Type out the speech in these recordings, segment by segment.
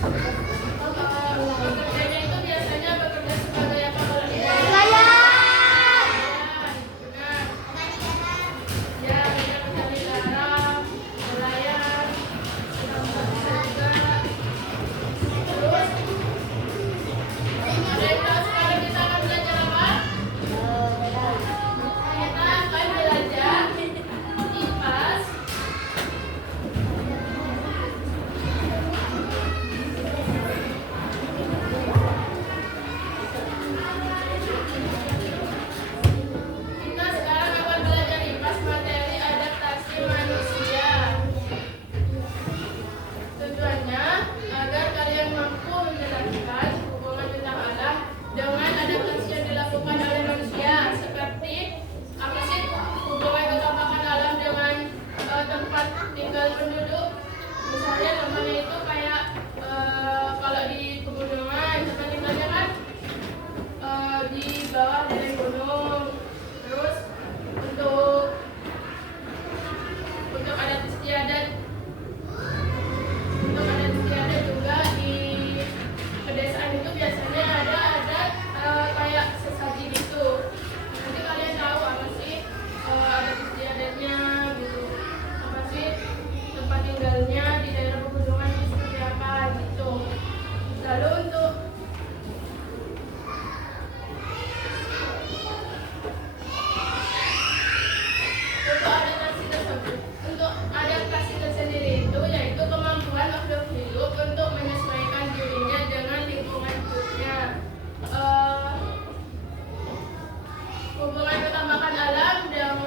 Pekerjanya itu biasanya bekerja sebagai apa kalau di daerah? Nelayan. Benar. Ya, dia mencari garam, nelayan, tambang juga. Terus, ada yang tahu sekarang kita akan belajar apa? Kita akan belajar IPAS. Kita sekarang akan belajar IPAS materi adaptasi manusia. Tujuannya agar kalian mampu menjelaskan hubungan bentang alam dengan adaptasi yang dilakukan oleh manusia. Seperti apa sih hubungan kekompakan alam dengan tempat tinggal penduduk? Misalnya contohnya itu kayak kalau di pegunungan tempat tinggalnya kan di bawah dari gunung. Terus untuk adat istiadat juga di pedesaan itu biasanya ada kayak sesaji gitu. Nanti kalian tahu apa sih adat istiadatnya gitu. Apa sih tempat tinggalnya di daerah pegunungan itu seperti apa gitu. Lalu untuk adaptasi tersendiri itu yaitu kemampuan makhluk hidup untuk menyesuaikan dirinya dengan lingkungan hidupnya. Hubungan kekompakan alam dengan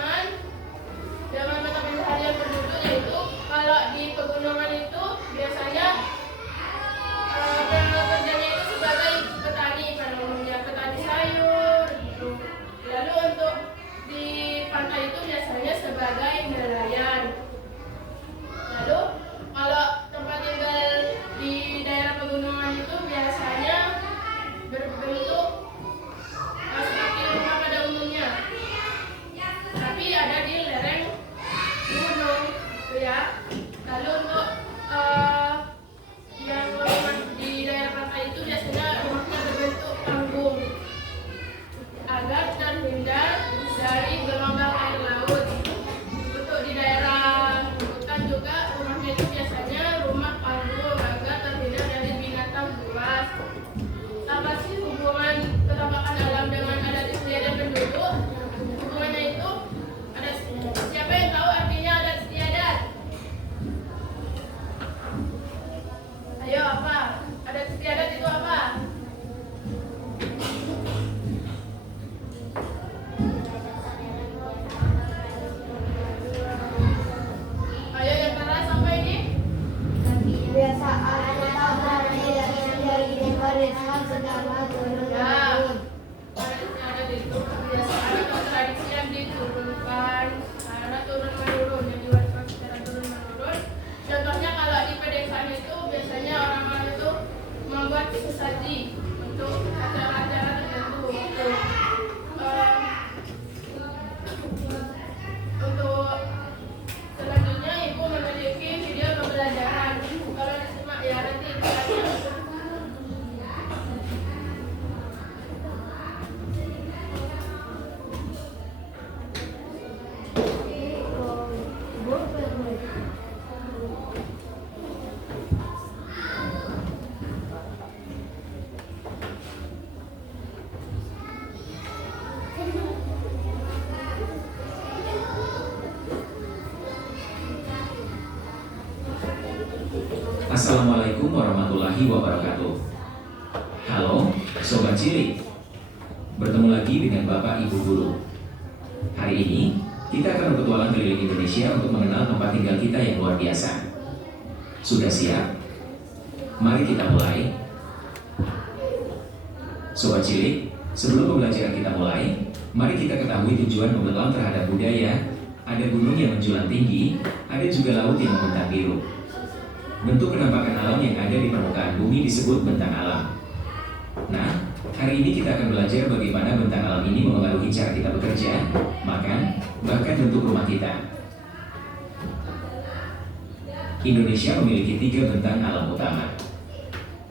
mata pencaharian penduduk yaitu kalau di pegunungan itu biasanya pekerjanya itu sebagai petani, pada umumnya petani sayur gitu. Lalu untuk di pantai itu biasanya sebagai nelayan. Lalu kalau tempat tinggal di daerah pegunungan itu biasanya berbentuk seperti rumah pada umumnya, tapi ada di lereng gunung, gitu ya. Lalu untuk yang rumah di daerah pantai itu biasanya rumahnya berbentuk panggung agar terhindar dari gelombang air laut. Untuk di daerah hutan juga rumahnya itu biasanya rumah panggung agar terhindar dari binatang buas. Apa sih hubungan kekompakan alam dengan adat istiadat penduduk? Hubungannya itu ada, siapa yang tahu artinya adat istiadat? Ayo, apa? Adat istiadat itu apa? Ayo yang keras apa ini? Kebiasaan atau tradisi dari kebiasaan secara turun Ya, adat istiadat itu kebiasaan atau tradisi yang diturunkan secara turun menurun, yang diwariskan secara turun menurun. Contohnya kalau di pedesaan itu biasanya orang-orang itu membuat sesaji untuk acara-acara tertentu. Untuk selanjutnya ibu memiliki video pembelajaran. Kalau disimak ya nanti iklannya. Assalamualaikum warahmatullahi wabarakatuh. Halo Sobat Cilik, bertemu lagi dengan Bapak Ibu Guru. Hari ini kita akan berpetualang keliling Indonesia untuk mengenal tempat tinggal kita yang luar biasa. Sudah siap? Mari kita mulai. Sobat Cilik, sebelum pembelajaran kita mulai, mari kita ketahui tujuan menyelam terhadap budaya. Ada gunung yang menjulang tinggi, ada juga laut yang membentang biru. Bentuk penampakan alam yang ada di permukaan bumi disebut bentang alam. Nah, hari ini kita akan belajar bagaimana bentang alam ini mempengaruhi cara kita bekerja, makan, bahkan bentuk rumah kita. Indonesia memiliki 3 bentang alam utama.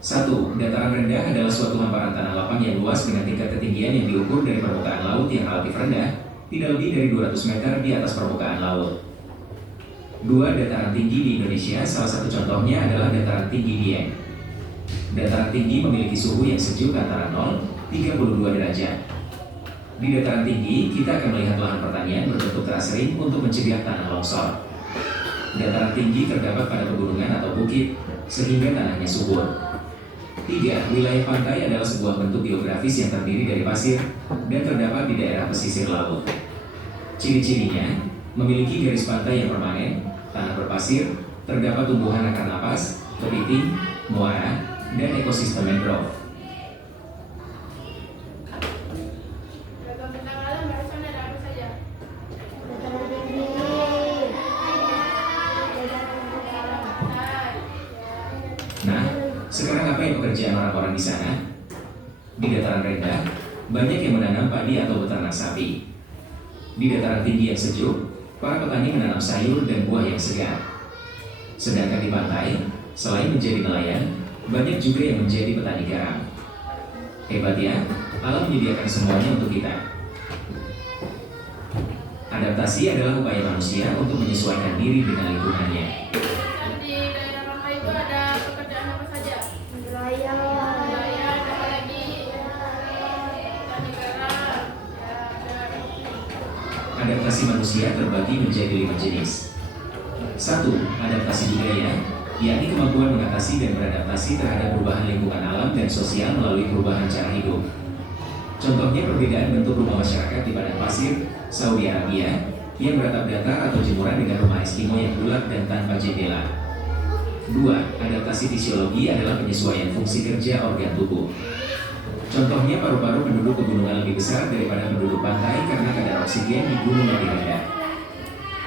1. Dataran rendah adalah suatu hamparan tanah lapang yang luas dengan tingkat ketinggian yang diukur dari permukaan laut yang relatif rendah, tidak lebih dari 200 meter di atas permukaan laut. 2. Dataran tinggi di Indonesia, salah satu contohnya adalah dataran tinggi Dieng. Dataran tinggi memiliki suhu yang sejuk antara 0-32 derajat. Di dataran tinggi, kita akan melihat lahan pertanian berbentuk terasering untuk mencegah tanah longsor. Dataran tinggi terdapat pada pegunungan atau bukit, sehingga tanahnya subur. 3. Wilayah pantai adalah sebuah bentuk geografis yang terdiri dari pasir dan terdapat di daerah pesisir laut. Ciri-cirinya, memiliki garis pantai yang permanen, tanah berpasir, terdapat tumbuhan akar napas, kepiting, muara, dan ekosistem mangrove. Beragam bentang alam barusan ada apa saja? Dataran tinggi. Pantai. Nah, sekarang apa yang pekerjaan orang-orang di sana? Di dataran rendah, banyak yang menanam padi atau beternak sapi. Di dataran tinggi yang sejuk, para petani menanam sayur dan buah yang segar. Sedangkan di pantai, selain menjadi nelayan, banyak juga yang menjadi petani garam. Hebat ya, alam menyediakan semuanya untuk kita. Adaptasi adalah upaya manusia untuk menyesuaikan diri dengan lingkungannya. Dan di daerah pantai itu ada pekerjaan apa saja? Nelayan. Nelayan, apa lagi? Petani garam. Ya, ada. Adaptasi manusia terbagi menjadi 5 jenis. 1. Adaptasi budaya, yakni kemampuan mengatasi dan beradaptasi terhadap perubahan lingkungan alam dan sosial melalui perubahan cara hidup. Contohnya perbedaan bentuk rumah masyarakat di padang pasir, Saudi Arabia, yang beratap datar atau jemuran dengan rumah Eskimo yang bulat dan tanpa jendela. 2. Adaptasi fisiologi adalah penyesuaian fungsi kerja organ tubuh. Contohnya paru-paru penduduk pegunungan lebih besar daripada penduduk pantai karena kadar oksigen di gunung lebih rendah.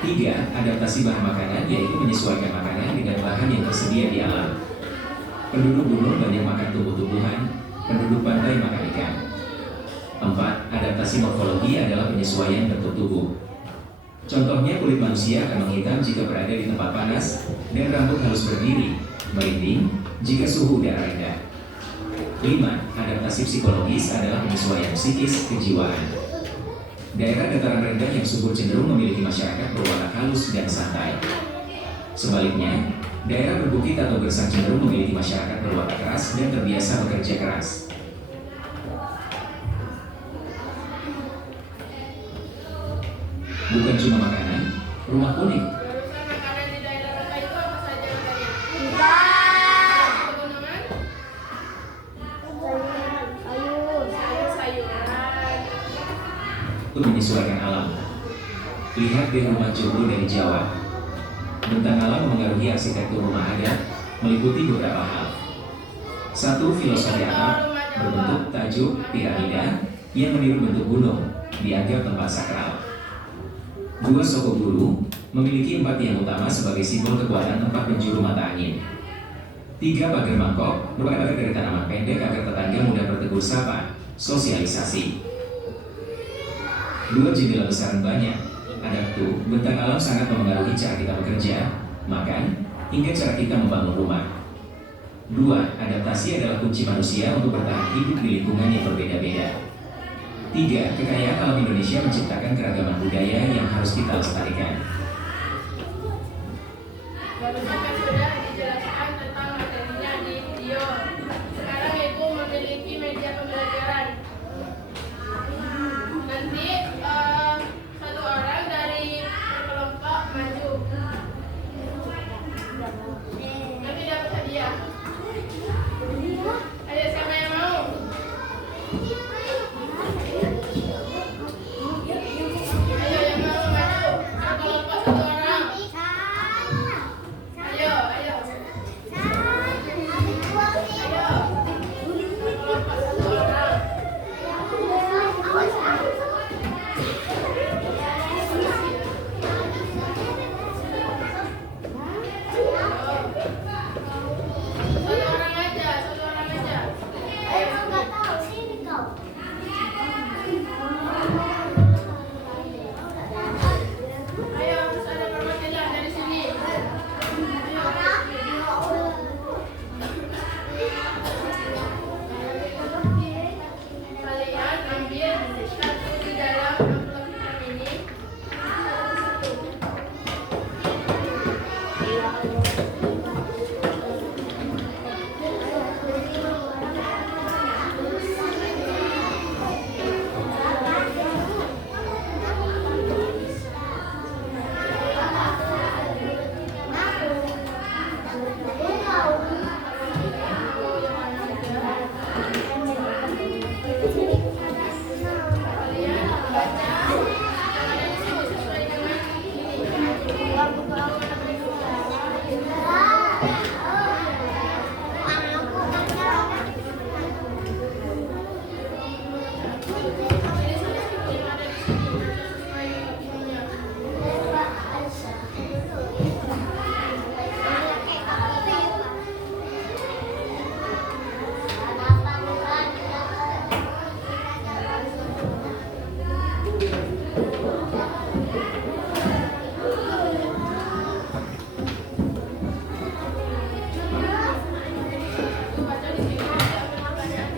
3. Adaptasi bahan makanan, yaitu menyesuaikan makanan dengan bahan yang tersedia di alam. Penduduk gunung banyak makan tumbuh-tumbuhan, penduduk pantai makan ikan. 4. Adaptasi morfologi adalah penyesuaian bentuk tubuh. Contohnya kulit manusia akan menghitam jika berada di tempat panas, dan rambut harus berdiri, merinding, jika suhu udara rendah. 5. Adaptasi psikologis adalah penyesuaian psikis kejiwaan. Daerah dataran rendah yang subur cenderung memiliki masyarakat berwatak halus dan santai. Sebaliknya, daerah berbukit atau gersang cenderung memiliki masyarakat berwatak keras dan terbiasa bekerja keras. Bukan cuma makanan, rumah unik. Barusan makanan di daerah pantai itu apa saja makannya? Ikan. Pegunungan, Sayur. sayur-sayuran. Untuk menyesuaikan alam. Lihat deh rumah joglo dari Jawa. Bentang alam memengaruhi arsitektur rumah adat, meliputi beberapa hal. 1. Filosofi atap, berbentuk tajuk piramida, yang meniru bentuk gunung, dianggap tempat sakral. 2. Soko bulu, memiliki 4 tiang utama sebagai simbol kekuatan tempat penjuru mata angin. 3. Pagar mangkok, berbagai dari tanaman pendek agar tetangga mudah bertegur sapa, sosialisasi. 2. Jendela besar banyak. Adaptu, bentang alam sangat memengaruhi cara kita bekerja, makan, hingga cara kita membangun rumah. 2. Adaptasi adalah kunci manusia untuk bertahan hidup di lingkungan yang berbeda-beda. 3. Kekayaan alam Indonesia menciptakan keragaman budaya yang harus kita lestarikan. Barusan kan sudah dijelaskan tentang materinya di video. Sekarang itu memiliki media pembelajaran. Nanti satu orang dari kelompok maju. Nanti dapat hadiah. Ayo siapa yang mau? Ayo yang mau maju. Satu kelompok Tulis-tulis yang ada di sini sesuai ininya. Baca di sini ada pertanyaan.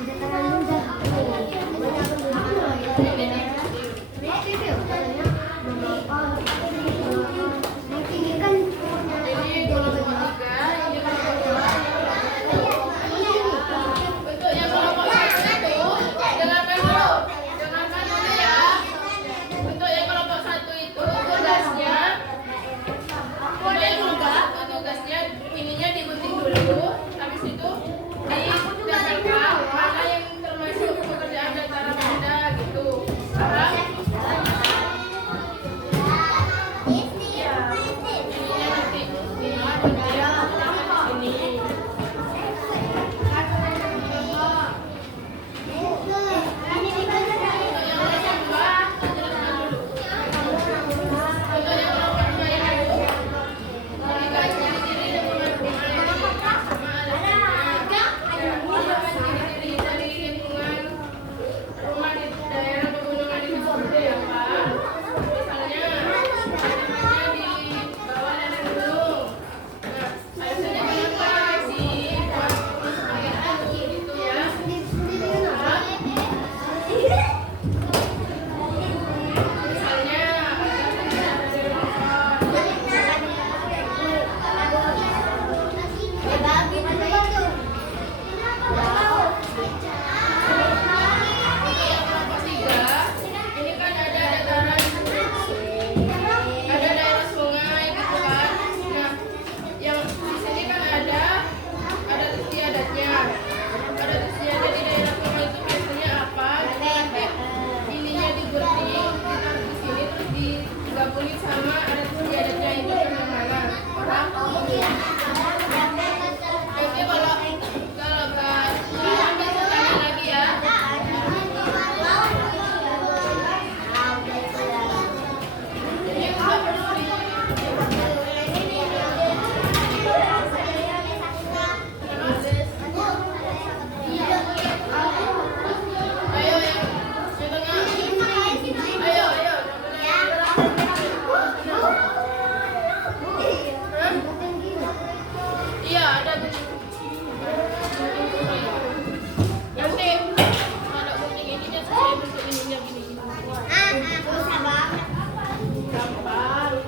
Jadi kelompok 3 ini kelompok 2. Untuk yang kelompok 1 itu dengarkan dulu ya. Untuk yang kelompok 1 itu tugasnya, ininya digunting dulu, habis itu ditempelkan mana yang termasuk pekerjaan antara benda gitu. Paham? Iya. Ininya nanti ini. Sama adat istiadatnya itu kemana-mana. Orang oke, kalau nggak ambil tangan lagi ya. Ini nggak perlu ayo yang di tengah. Ayo. Iya, ada gunting. Nanti ada gunting ininya sesuai bentuk ininya gini. Gampang.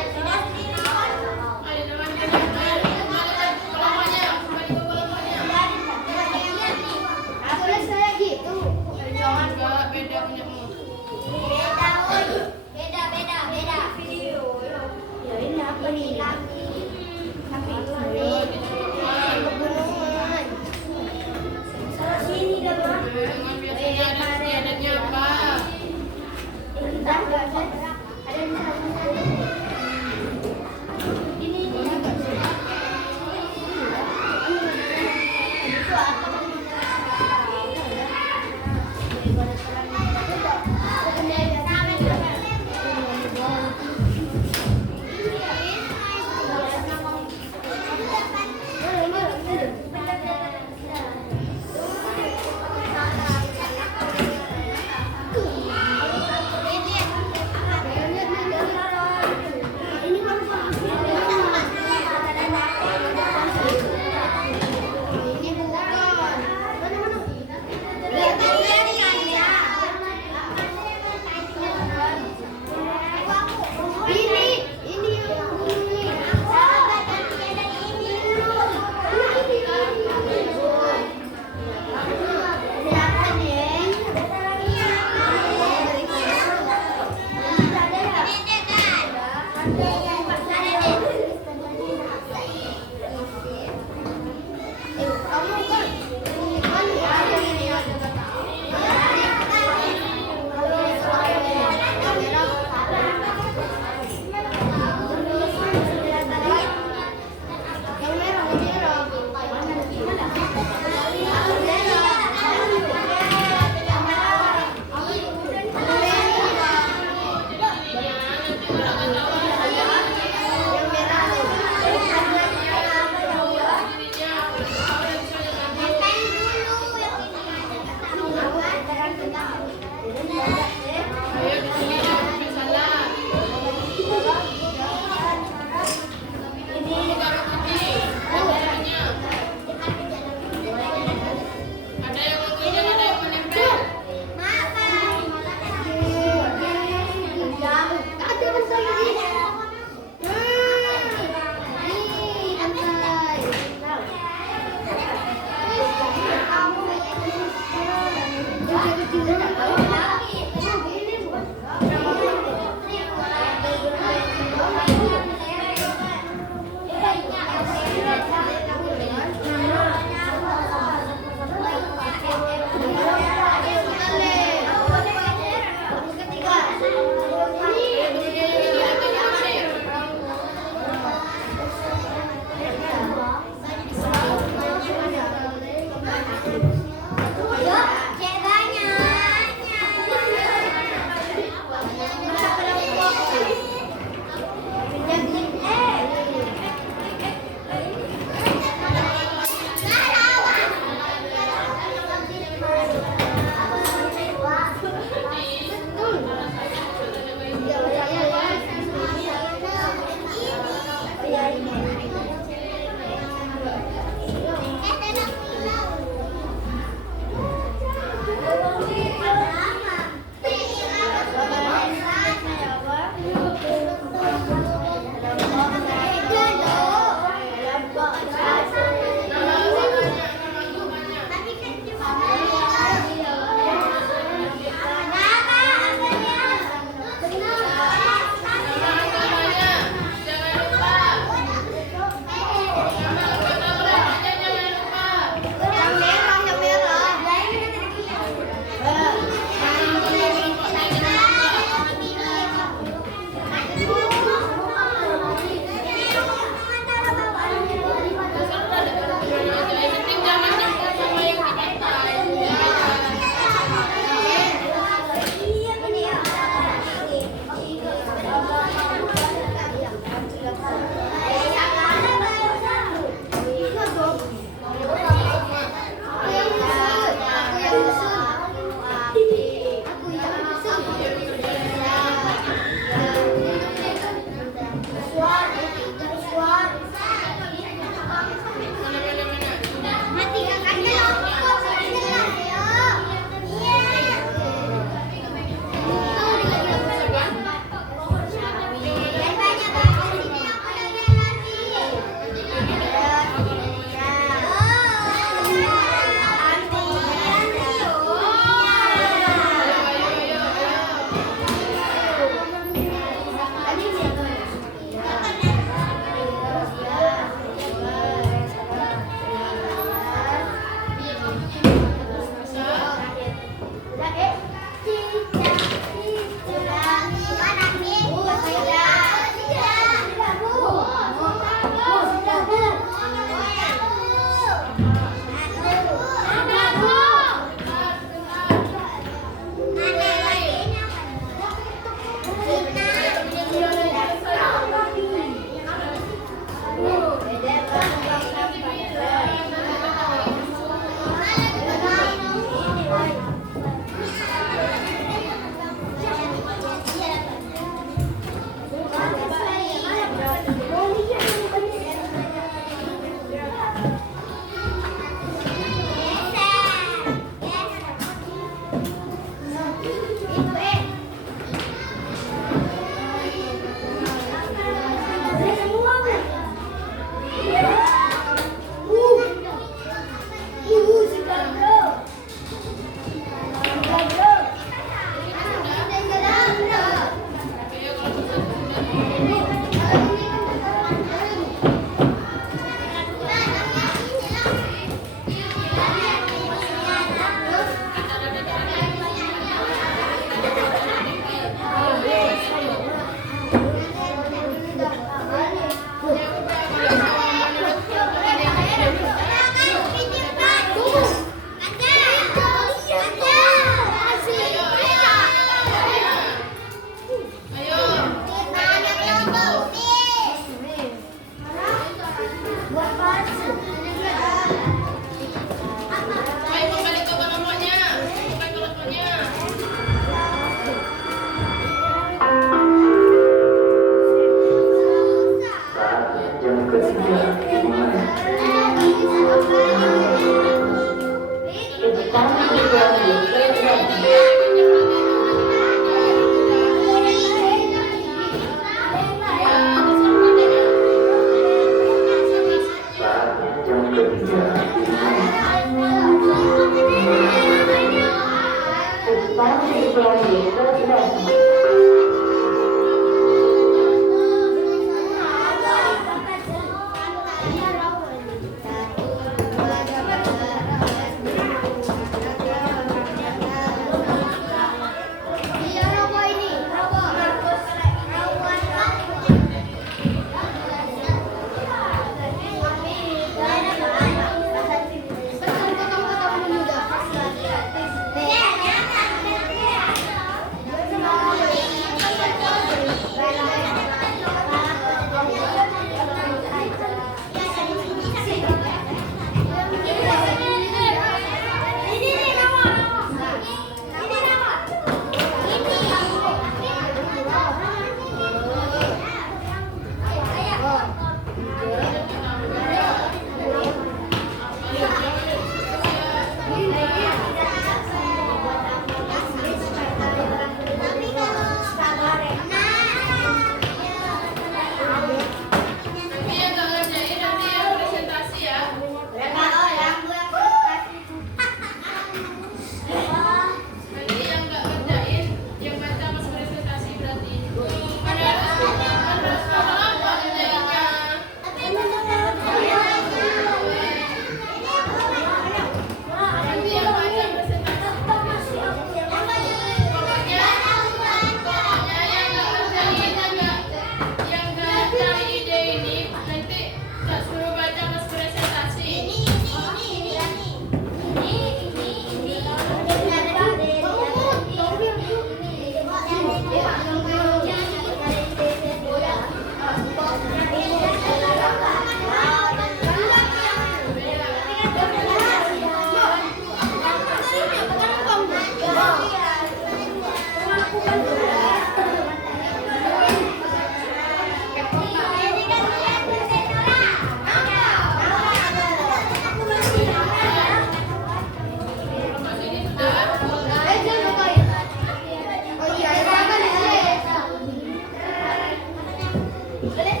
Kalian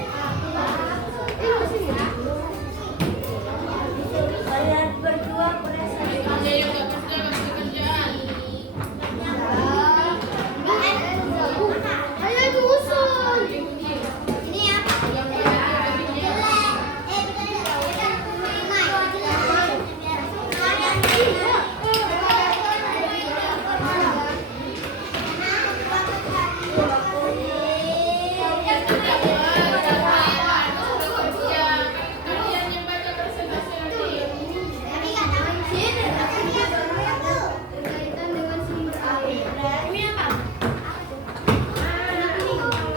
berdua bersama. Dia yang nggak kerja nggak bisa kerjaan. Ayo dusun. Ini apa? Yang mana? Kalian yang baca presentasi nanti. Berkaitan dengan sumber air. Ini apa?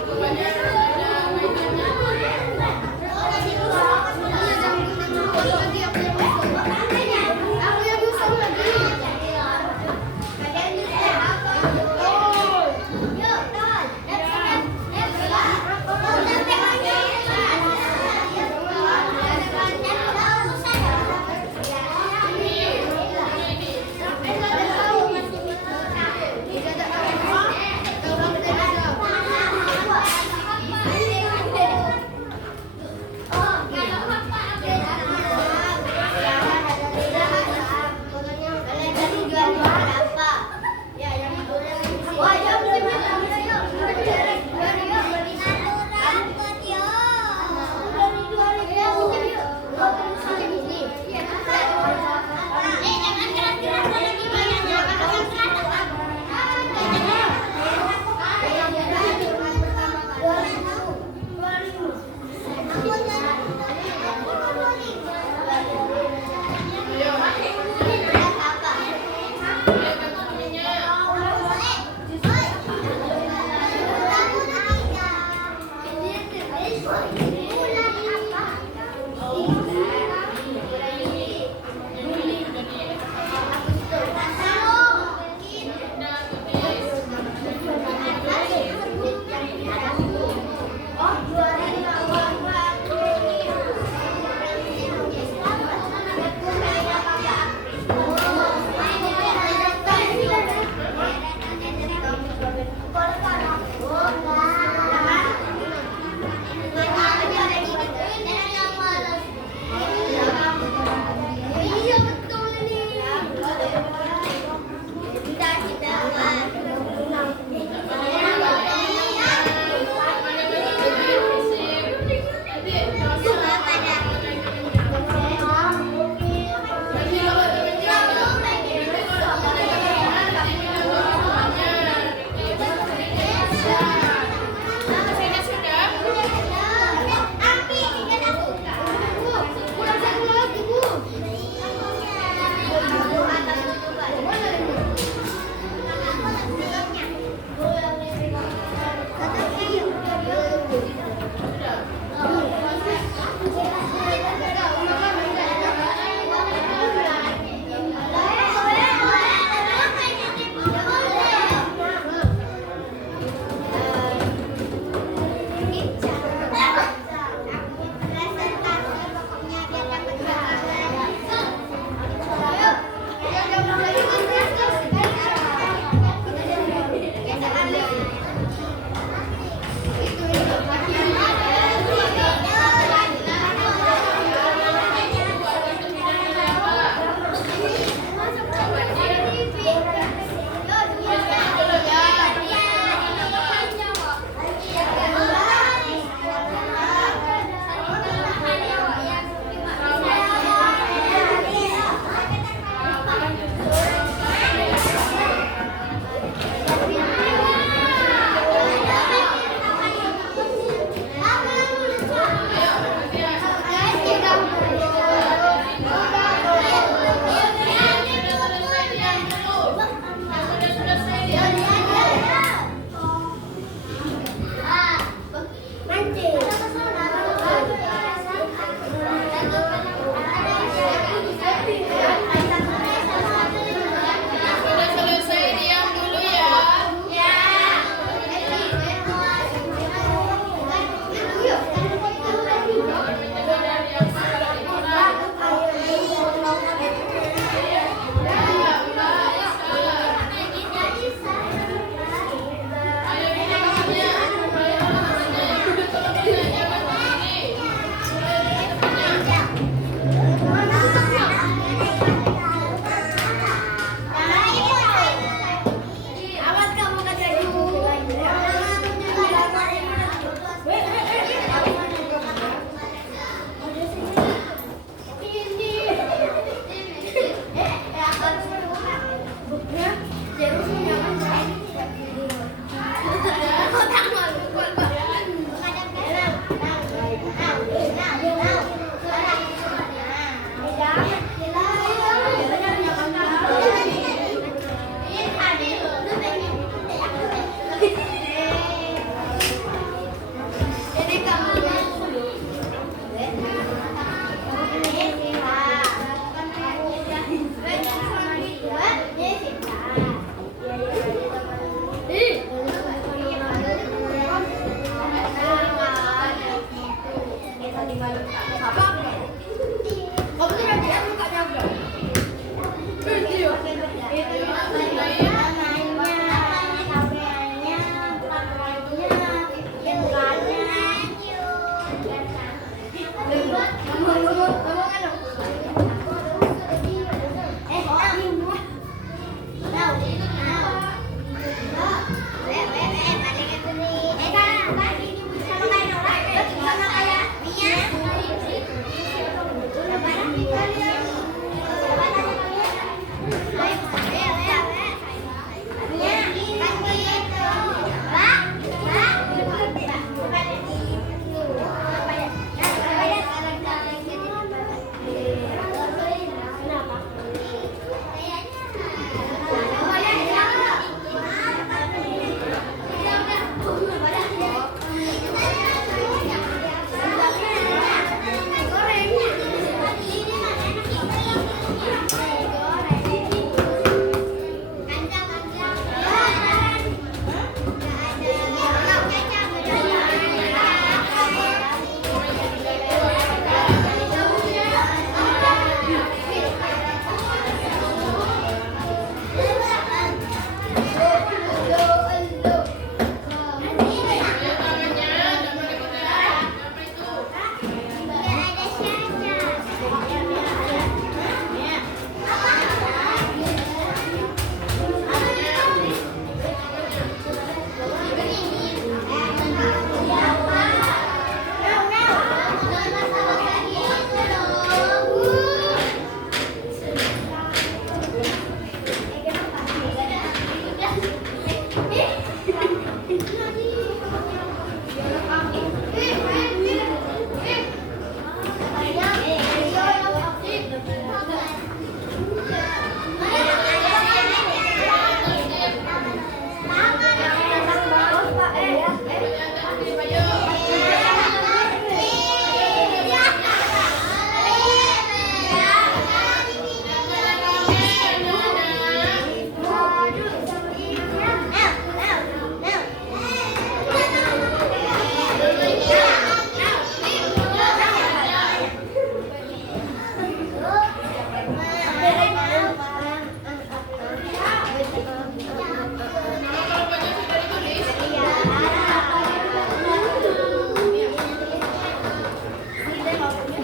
Pokoknya harus ada kaitannya. Aku yang dusun lagi.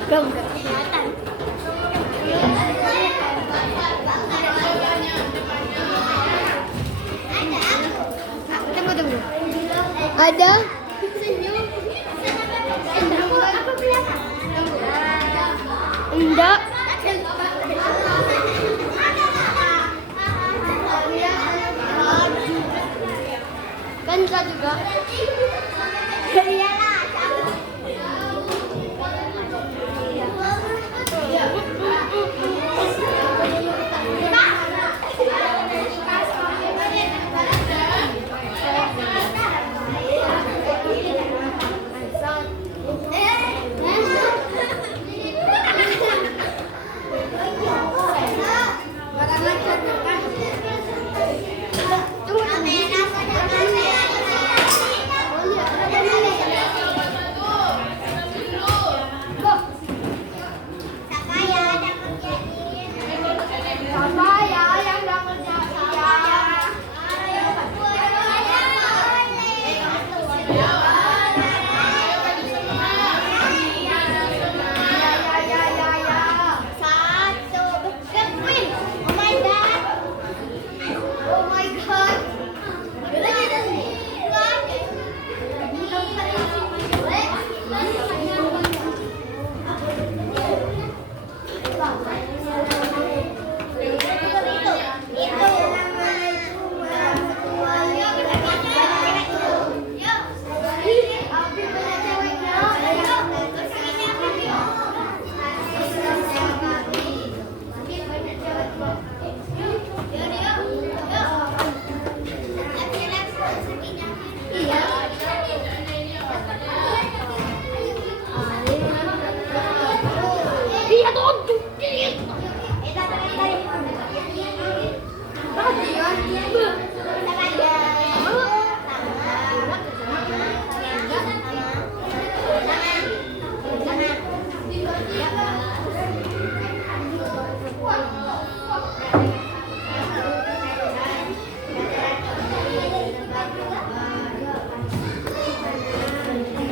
Belum kelihatan. Tunggu. Ada. Enggak. Kan bisa juga. Iyalah.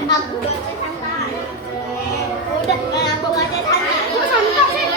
Aku baca santai. Udah, aku baca santai. Aku santai sih.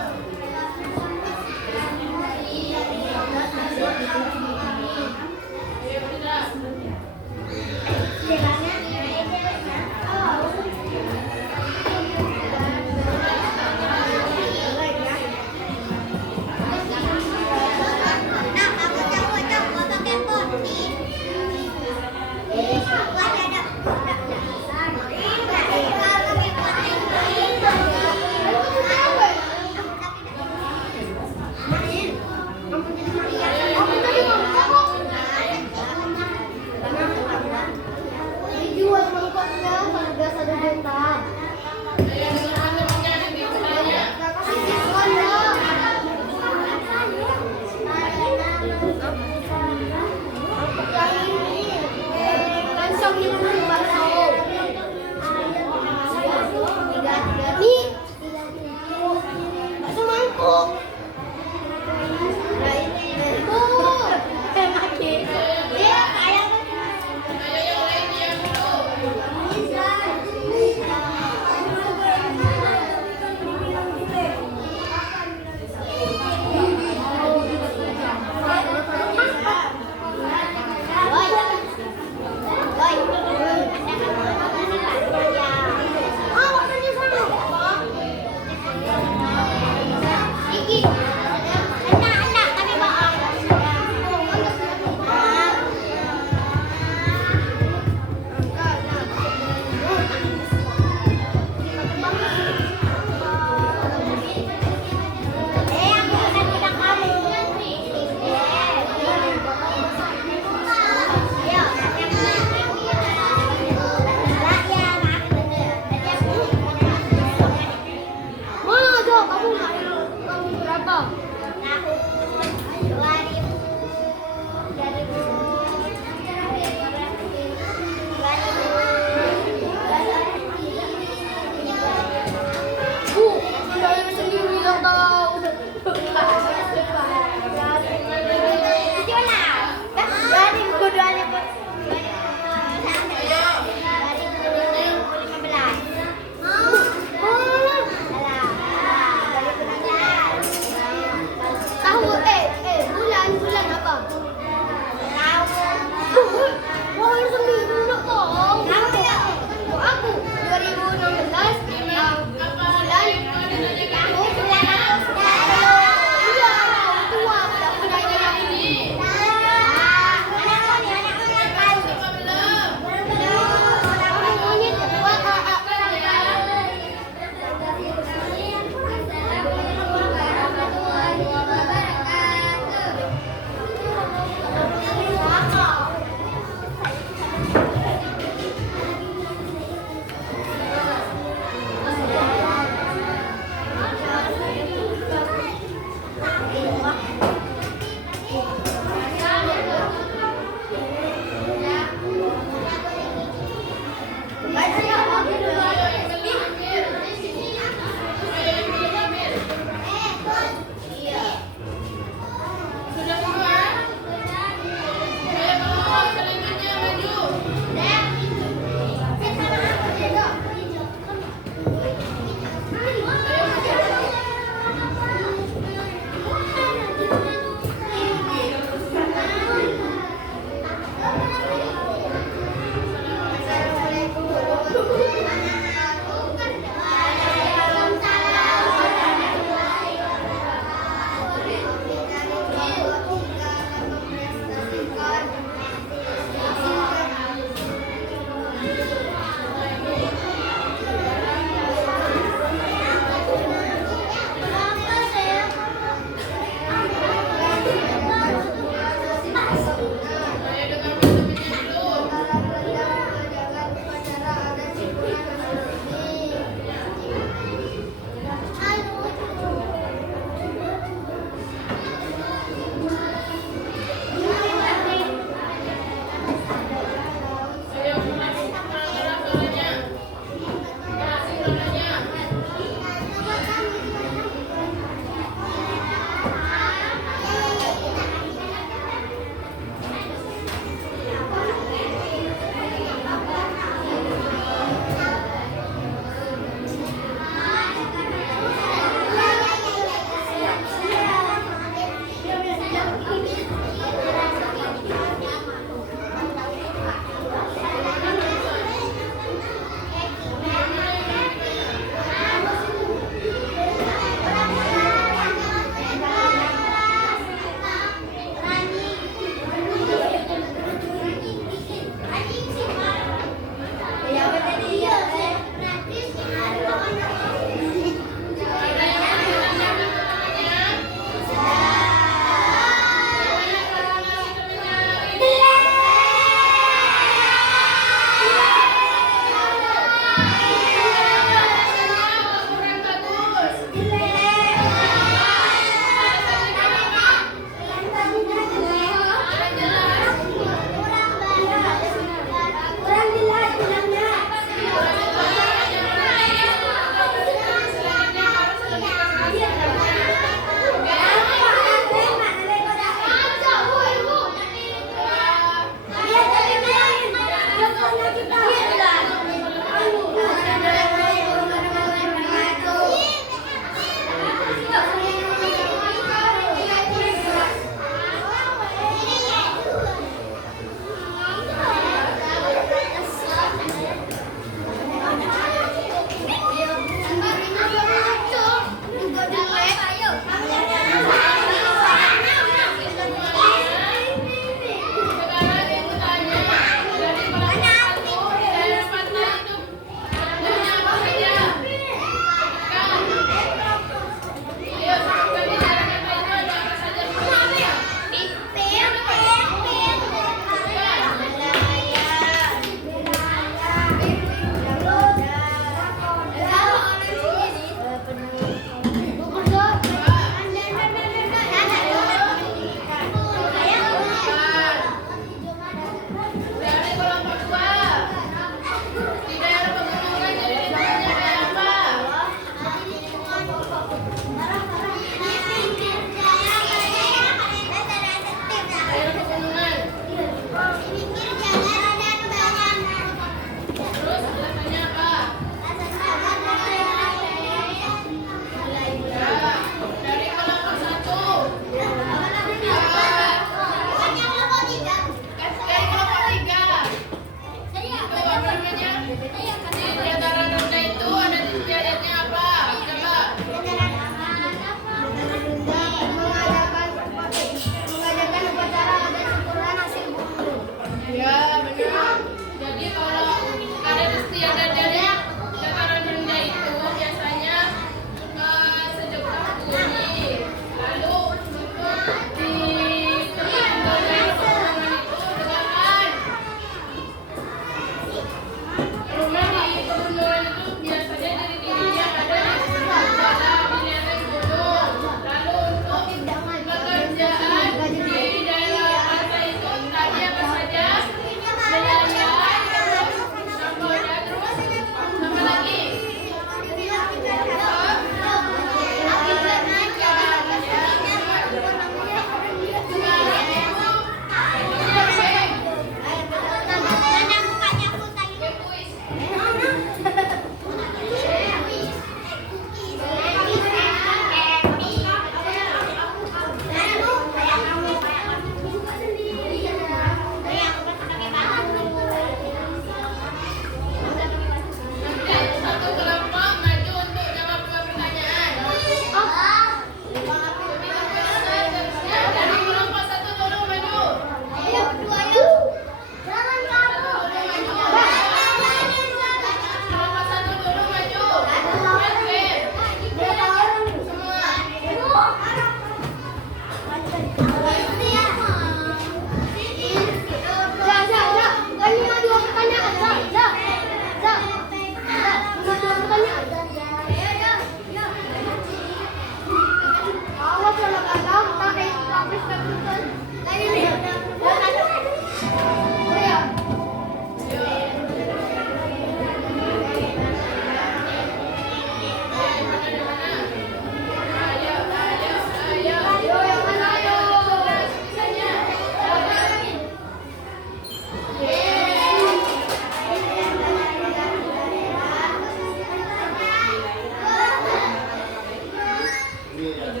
Ayo,